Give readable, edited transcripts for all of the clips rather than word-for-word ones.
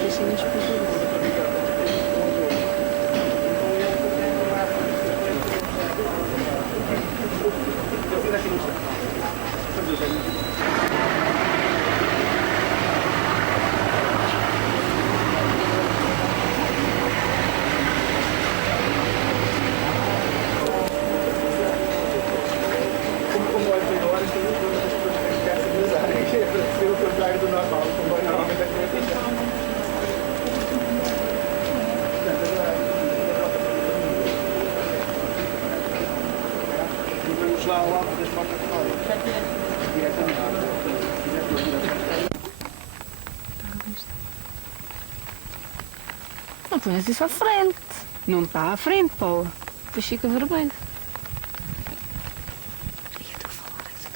caixinhas para tudo. Como é que agora tem as pessoas que querem se usar, para ser o contrário do normal, como normalmente acontece. Vamos lá ao lado das portas de fora. Não ponhas isso à frente. Não está à frente, Paula. Depois fica vermelho. Ai, eu estou a falar assim.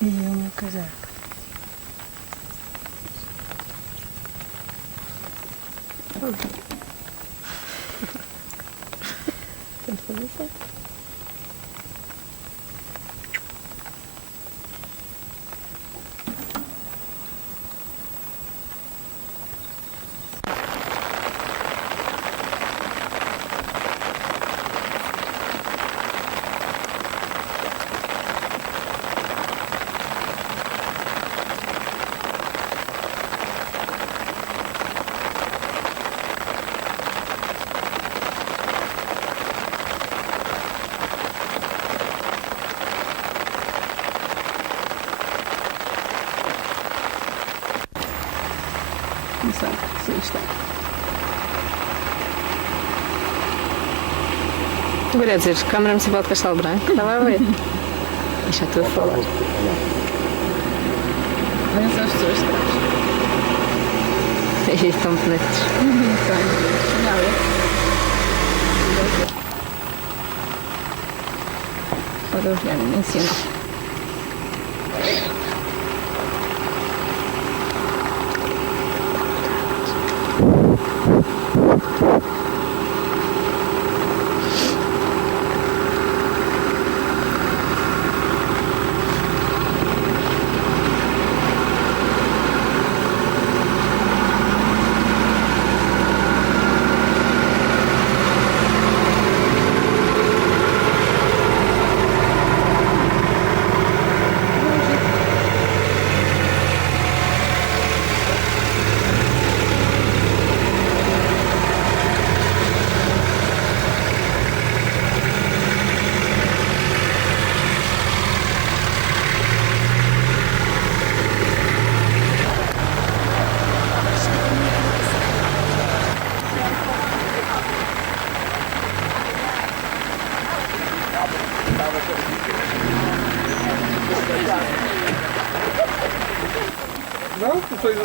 E o meu casaco? Tanto para você. Não sei, sim, está. Eu queria dizer, Câmara Municipal de Castelo Branco, estava a ver. E já estou a falar. Olha só as pessoas atrás. E estão bonitos. Pode olhar em cima. Não, depois.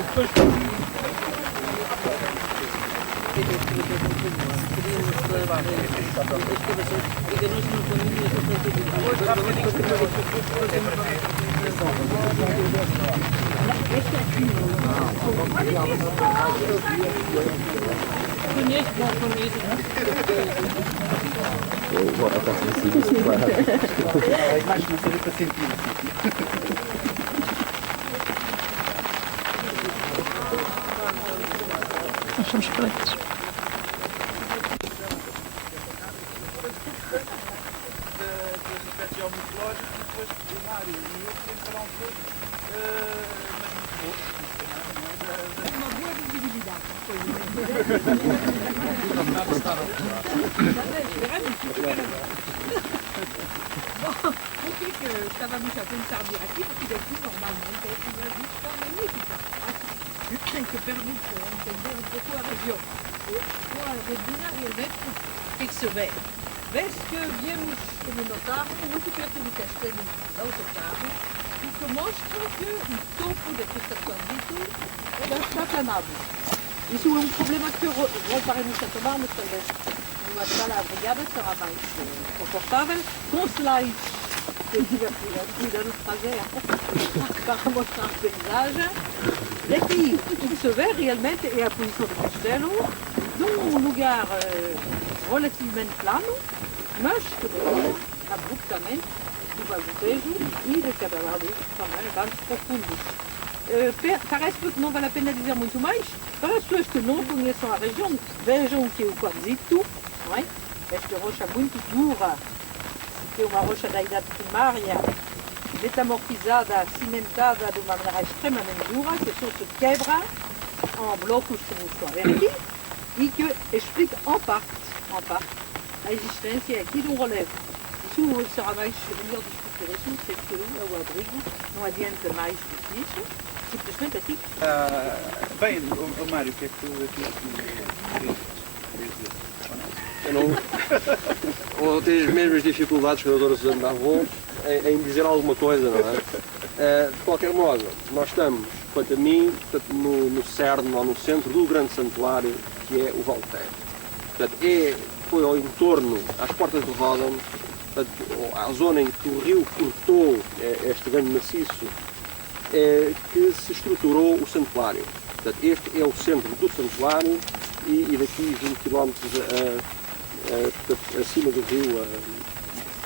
Mais uma coisa para sentir. Nós somos pretos. Das aspectos geomorfológicos e depois primário e eu tenho que falar um pouco, mas muito pouco, Uma boa visibilidade. O que estávamos a pensar vir aqui, porque daqui normalmente é uma vista magnífica, que permite entender um pouco a região. Com a Redina realmente, o que se vê? Vê-se que viemos, como notaram, muito perto do castelo da autocarro, o que mostra que o topo da estação ainda está aplanado. Isso é um problema que reparamos a tomar, mas talvez numa sala abrigada será mais confortável, com slides que cuida do trajeto para mostrar o paisagem. Daqui, o que se vê realmente é a posição do castelo, de um lugar relativamente plano, mas que termina abruptamente do Alentejo e de Cadarados também, bandos profundos. Parece-me que não vale a pena dizer muito mais. Para as pessoas que não conheçam a região, vejam que o Quanzito, não é? Esta rocha muito dura, que é uma rocha da idade primária, metamorfizada, cimentada de uma maneira extremamente dura, que só se quebra em blocos como estão a ver aqui, e que explica em parte a existência aqui de um relevo. Isso será mais melhor discutir isso, sei que é o abrigo, não adianta mais do que isso, simplesmente assim. Bem, o Mário, o que é que tu querias dizer? Eu não tenho as mesmas dificuldades que a doutora Susana Davon em dizer alguma coisa, não é? De qualquer modo, nós estamos, quanto a mim, no cerne, ou no centro do grande santuário, que é o Valteiro. Portanto, foi ao entorno, às portas do Ródão, à zona em que o rio cortou este grande maciço, que se estruturou o santuário. Portanto, este é o centro do santuário e daqui 20 km acima do rio,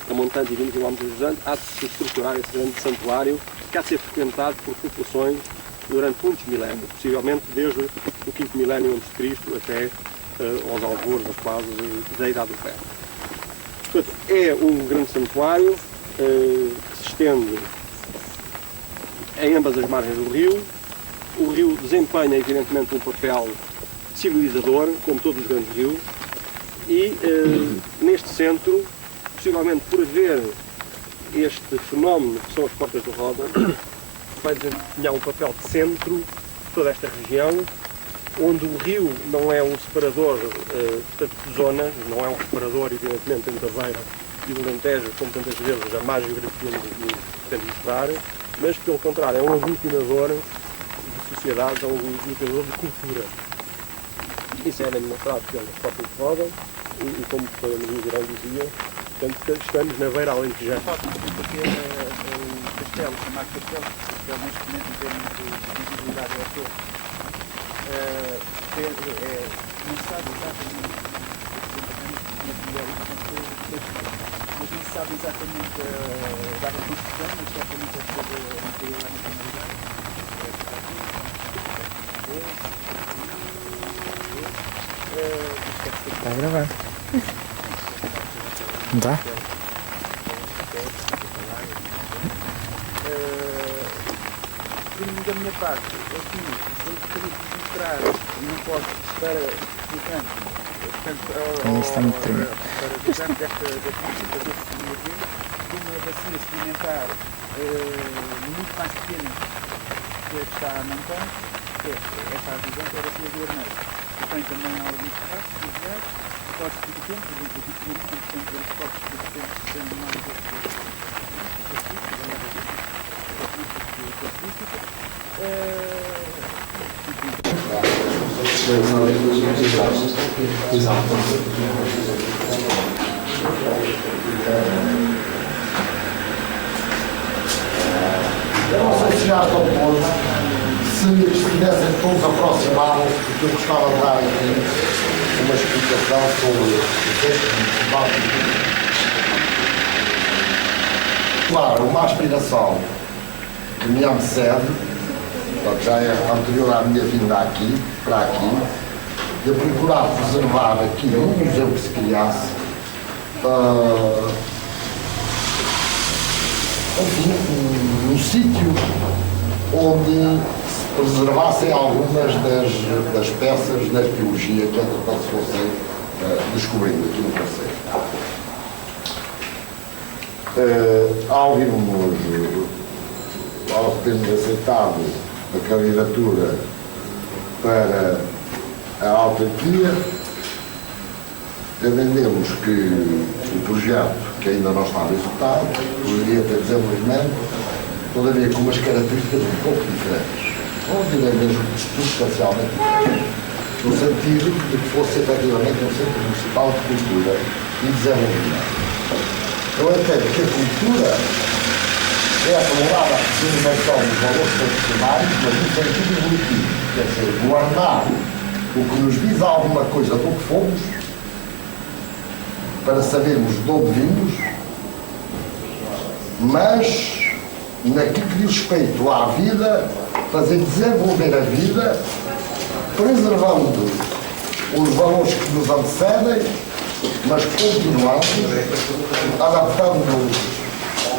a montante e 20 km distante, há de se estruturar esse grande santuário que há de ser frequentado por populações durante muitos milénios, possivelmente desde o 5º milénio a.C. até aos alvores, aos quase da Idade do Ferro. Portanto, é um grande santuário que se estende em ambas as margens do rio. O rio desempenha, evidentemente, um papel civilizador, como todos os grandes rios, e neste centro, possivelmente por haver este fenómeno que são as portas do Ródão, vai desempenhar um papel de centro de toda esta região, onde o rio não é um separador de zonas, não é um separador, evidentemente, entre a Beira e o Alentejo, como tantas vezes a má geografia nos tenta mostrar, mas, pelo contrário, é um aglutinador de sociedades, é um aglutinador de cultura. Isso é demonstrado pelas portas do Ródão e como a Maria Girão dizia, portanto, estamos na Beira Alentejana. Porque o castelo, chamado castelo, neste momento em termos de visibilidade é a torre, não se sabe exatamente mas não se sabe exatamente a data de construção, mas certamente é toda anterior à nacionalidade. Está a gravar. Não está? Da minha parte, aqui, eu gostaria de mostrar, não posso para Está muito tremendo. desta uma bacia sedimentar muito mais pequena que a que está a montar, que é esta visão, que é a bacia do Armeiro. Que tem também alguns terraços fluviais, cortes de tempo, por exemplo, aqui temos sempre os cortes de tempo que se têm mais Eu não sei se já estão todos, se estivessem todos aproximados, porque eu gostava de dar aqui uma explicação sobre o texto municipal. Claro, uma aspiração de minha sede, já é anterior à minha vinda aqui, para aqui, de procurar preservar aqui um museu que se criasse, enfim, um sítio onde se preservassem algumas das peças da arqueologia que entretanto se fossem descobrindo aqui no Conselho. Ao termos aceitado a candidatura para a autarquia, entendemos que o projeto, que ainda não estava executado, poderia ter desenvolvimento, todavia com umas características um pouco diferentes, ou direi mesmo substancialmente diferentes, no sentido de que fosse efetivamente um centro municipal de cultura e desenvolvimento. Eu entendo que a cultura é aprovada a preservação dos valores tradicionais, mas no sentido evolutivo, quer dizer, guardar o que nos diz alguma coisa do que fomos, para sabermos de onde vimos, mas naquilo que diz respeito à vida, fazer desenvolver a vida, preservando os valores que nos antecedem, mas continuando, adaptando-nos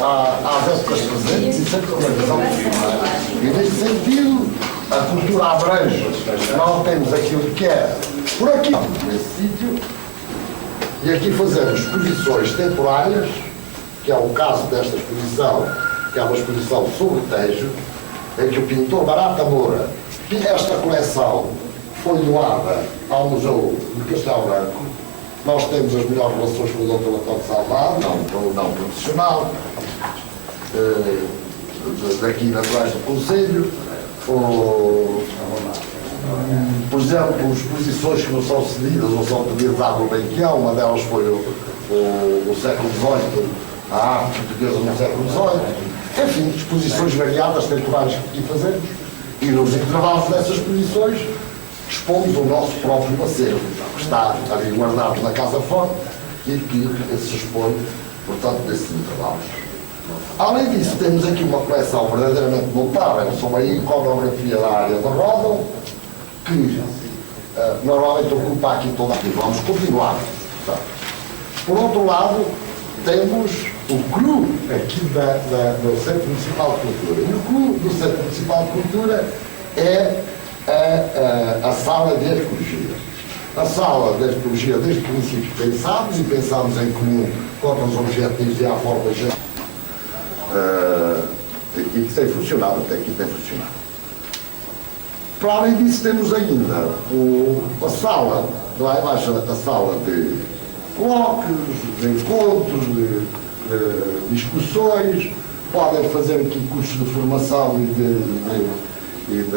às épocas presentes e sempre com a visão futura. E nesse sentido, a cultura abrange. Nós temos aquilo que é por aqui, nesse sítio, e aqui fazemos exposições temporárias, que é o caso desta exposição, que é uma exposição sobre o Tejo, em que o pintor Barata Moura, e esta coleção foi doada ao Museu de Castelo Branco. Nós temos as melhores relações com o Dr. António Salvador, não profissional, daqui naturais do Conselho. Por exemplo, exposições que não são cedidas ou são pedidas à Gulbenkian, uma delas foi o século XVIII, a arte portuguesa no século XVIII. Enfim, exposições variadas, temporárias que aqui fazemos, e nos intervalos dessas exposições expomos o nosso próprio acervo, que está ali guardado na Casa Forte e que se expõe, portanto, desses intervalos. Além disso, temos aqui uma coleção verdadeiramente notável sobre a iconografia da área de Ródão, que normalmente ocupa aqui toda a... E vamos continuar. Por outro lado, temos o CRU aqui do Centro Municipal de Cultura. E o CRU do Centro Municipal de Cultura é a sala de arqueologia. A sala de arqueologia, desde o princípio pensámos em comum quanto aos objetivos e à forma geral, e que tem funcionado, até aqui tem funcionado. Para além disso, temos ainda a sala, lá embaixo, a sala de colóquios, de encontros, de discussões, podem fazer aqui cursos de formação e de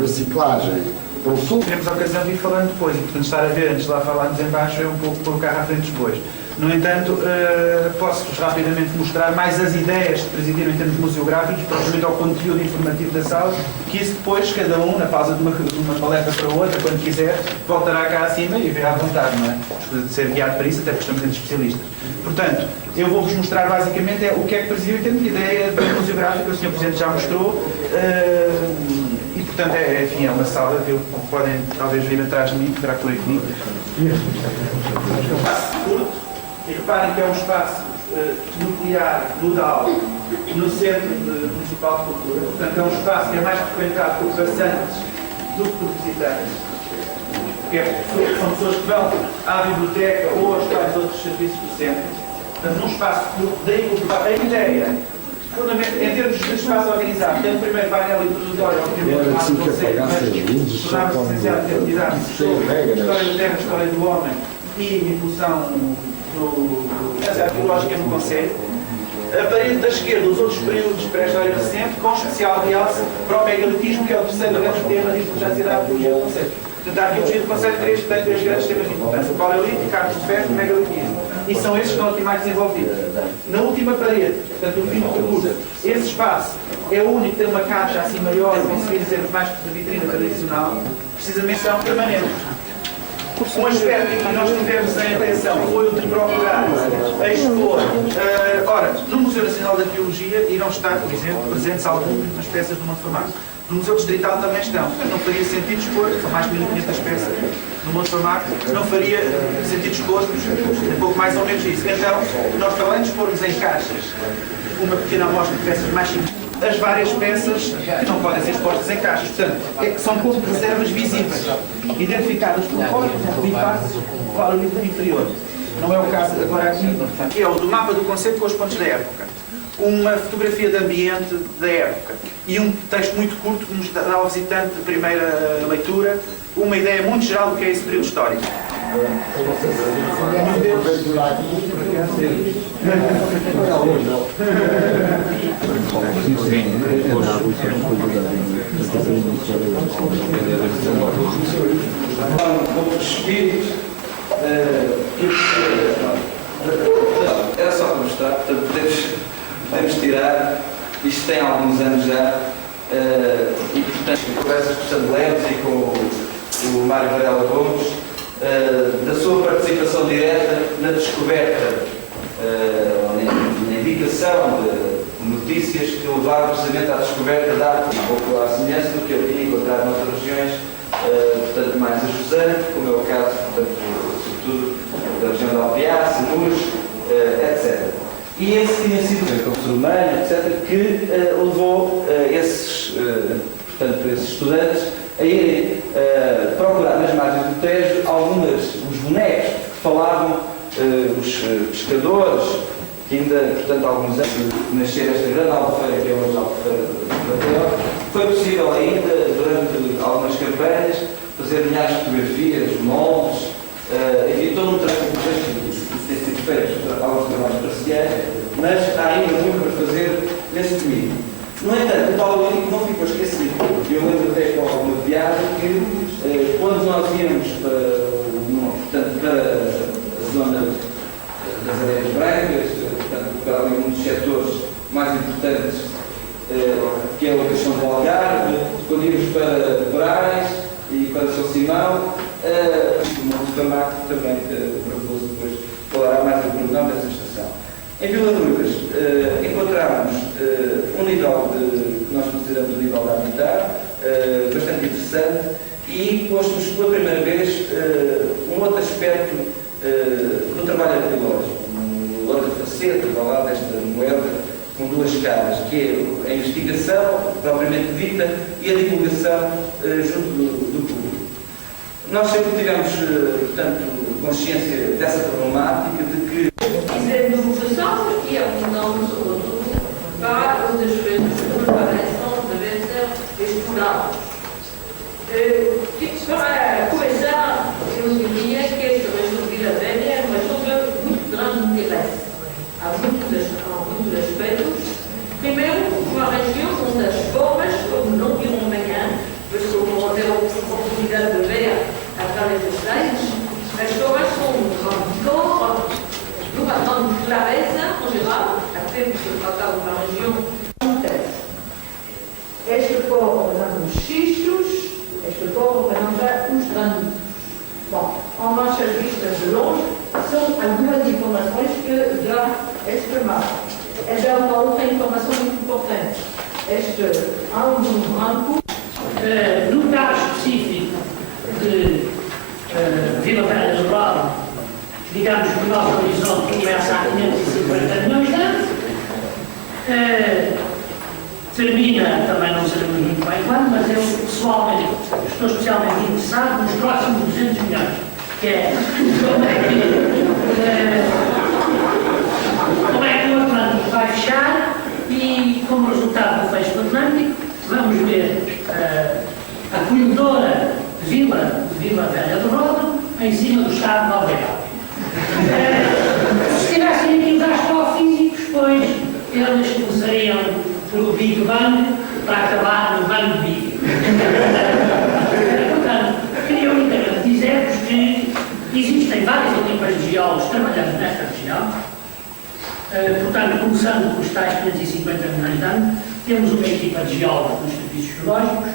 reciclagem. Teremos a ocasião de ir falando depois, e portanto estar a ver antes de lá falarmos em baixo é um pouco pôr o carro à frente dos bois. No entanto, posso-vos rapidamente mostrar mais as ideias que presidiram em termos museográficos, relativamente ao conteúdo informativo da sala, que isso depois, cada um, na pausa de uma palestra para outra, quando quiser, voltará cá acima e verá à vontade, não é? Escusa de ser guiado para isso, até porque estamos entre especialistas. Portanto, eu vou-vos mostrar basicamente o que é que presidiu em termos de ideia museográfica, o Sr. Presidente já mostrou, e portanto enfim, é uma sala que podem talvez vir atrás de mim, poderá por aqui. É um espaço curto. E reparem que é um espaço nuclear, nodal, no Centro Municipal de Cultura. Portanto, é um espaço que é mais frequentado por passantes do que por visitantes. Porque são pessoas que vão à biblioteca ou aos vários outros serviços do centro. Portanto, num espaço curto, daí a ideia, em termos de espaço organizado, tem o primeiro painel introdutório, obviamente, do conceito, mas tornava-se essencial a identidade, história da Terra, história do homem e evolução arqueológica no Conselho. A parede da esquerda, os outros períodos pré-história recente, com especial realce para o megalitismo, que é o terceiro grande tema de importância da arqueologia do Conselho. Portanto, a arqueologia do Conselho tem três grandes temas de importância: o paleolítico, cartas de ferro e o megalitismo. E são esses que estão aqui mais desenvolvidos. Na última parede, portanto, o fim do percurso, esse espaço é o único que tem uma caixa assim maior, conseguir dizer mais de vitrina tradicional, precisamente são permanentes. Um aspecto que nós tivemos em atenção foi o de procurar expor. Ora, no Museu Nacional de Arqueologia irão estar, por exemplo, presentes algumas peças do Monte Famago. No Museu Distrital também estão, mas não faria sentido expor, são mais de 1500 peças no Monte Famago, não faria sentido expor um pouco mais ou menos isso. Então, nós, para além de expormos em caixas uma pequena amostra de peças mais simples, as várias peças que não podem ser expostas em caixas. Portanto, são como reservas visíveis, identificadas por fora, por exemplo, bifaces para o nível inferior. Não é o caso agora aqui, que é o do mapa do conceito com os pontos da época. Uma fotografia de ambiente da época e um texto muito curto que nos dá ao visitante de primeira leitura uma ideia muito geral do que é esse período histórico. Como espírito, era só para mostrar, portanto, podemos tirar Isto tem alguns anos já, e portanto conversas com o Sandro Lemos e com o Mário Varela Gomes, da sua participação direta na descoberta, na indicação de notícias que levaram precisamente à descoberta da arte, um pouco à semelhança do que eu tinha encontrado noutras regiões, portanto mais a jusante, como é o caso, portanto, sobretudo da região de Alpiace, Mouros, etc. E esse tinha sido o professor Romano, etc., que levou esses estudantes a irem procurar nas margens do Tejo os bonecos que falavam, os pescadores, que ainda, portanto, alguns anos de nascer esta grande albufeira, que é hoje a albufeira de Mateó, foi possível ainda, durante algumas campanhas, fazer milhares de fotografias, moldes, enfim, todo um trabalho que tem sido feito, alguns trabalhos parciais, mas há ainda muito para fazer nesse domingo. No entanto, o Paulo Lírico não ficou esquecido. Eu lembro até com alguma viagem que, quando nós íamos para a zona das Areias Brancas, portanto, para ali um dos setores mais importantes, que é a locação do Algarve, quando íamos para Braz e para São Simão, o Famato também propôs depois falar mais do programa dessa estação. Em Vila de Lucas, encontramos um nível que nós consideramos um nível de habitat bastante interessante e posto-nos pela primeira vez um outro aspecto do trabalho arqueológico, outra faceta lá desta moeda com duas caras, que é a investigação propriamente dita e a divulgação junto do público. Nós sempre tivemos, portanto, consciência dessa problemática de que Dizer divulgação e apontamos outro para os aspectos que nos parecem devem ser estudados. Para começar, eu diria que esta região de Vila Velha é uma região muito grande de interesse. Há muitos aspectos. Primeiro, uma região onde as formas, como não dirão amanhã, mas como vão ter a oportunidade de ver através dos sites, as formas são de uma grande clareza, em geral, até que se tratar de uma região inteira. Este corpo representa os xistos, este corpo representa os granitos. Bom, en nossas vistas de longe, são algumas informações que já este mapa. É já uma outra informação muito importante. Este ângulo branco. No caso específico de Vila Velha do Bravo, digamos que o nosso horizonte começa há 550 milhões de anos, termina, também não sabemos muito bem quando, mas eu pessoalmente estou especialmente interessado nos próximos 200 milhões, que é como é que o Atlântico vai fechar e, como resultado do fecho do Atlântico, vamos ver a acolhedora Vila Velha do Ródão em cima do estado de Nova Iorque. Se tivessem aqui os astrofísicos, pois eles começariam pelo Big Bang para acabar no Bang Big. Portanto, queria unicamente dizer-vos que existem várias equipas de geólogos trabalhando nesta região. Portanto, começando pelos tais 550 milhões de anos, temos uma equipa de geólogos nos serviços geológicos,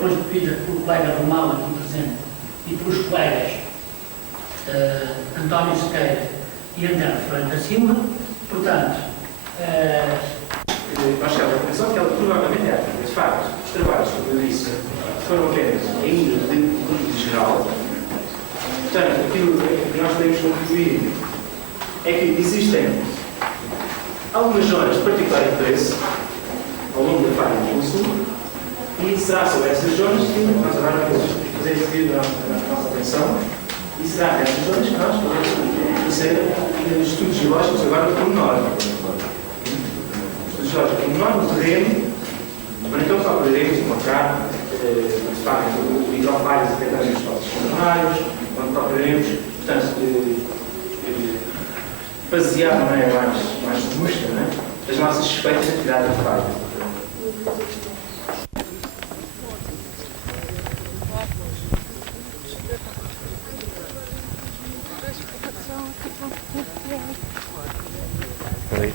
constituída pelo colega Romão aqui presente e pelos colegas António Sequeira e Antônio Ferreira da Silva. Portanto, Marcelo, atenção que ela provavelmente é. De facto, os trabalhos que eu disse foram apenas ainda de geral. Portanto, aquilo que nós podemos concluir é que existem algumas zonas de particular interesse ao longo da faca do Sul e será sobre essas zonas que nós agora vamos fazer esse a nossa atenção e será nessas zonas que nós vamos fazer estudos geológicos agora do pormenor. Estudos geológicos do pormenor no terreno, para então só poderemos encontrar de facto hidrofágios e pedaços dos espaços coronários, onde procuraremos, portanto, basear de maneira mais robusta, né, as nossas suspeitas de atividade de falha.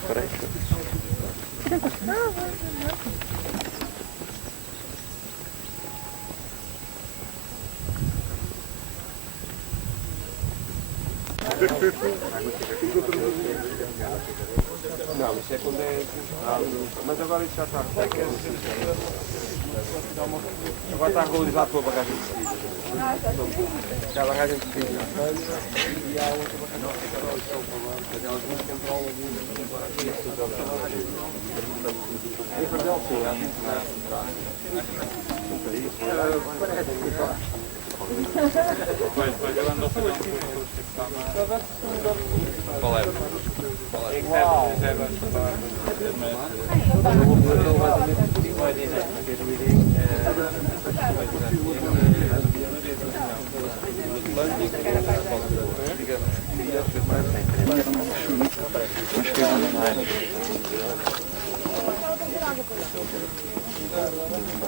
Peraí. Não, isso é quando é. Mas agora isso já está. Agora está regularizado com a barragem de Sevilha. A barragem de Sevilha. E há outra barragem de Sevilha. Mas elas não controlam em Pardel, sim, há muito mais. Qual é?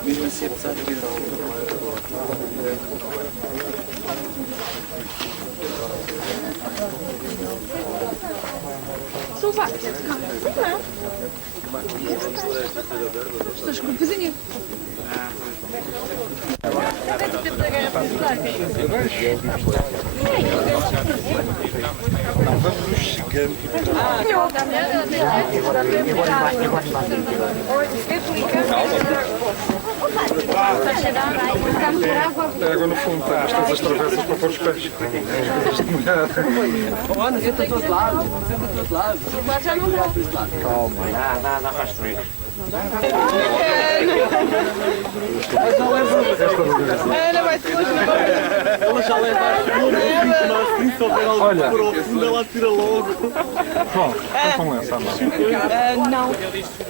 Mesmo assim, apesar de vir São vários. Sei lá. Estás com cozinha. Água no fundo, tens todas as travessas para pôr os pés. Olha, senta do outro lado. Senta do outro lado. Já não dá. Calma, não faz comigo. Ana vai te mostrar. Ela já leva se souber algo profundo, ela tira logo. Bom, não com lenço, Não.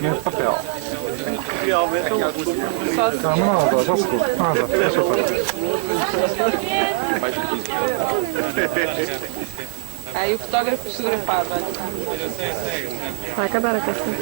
nem de papel. Realmente é uma Não, nada, já se curte, nada, deixa eu fazer. Aí o fotógrafo fotografava. Vai acabar a questão.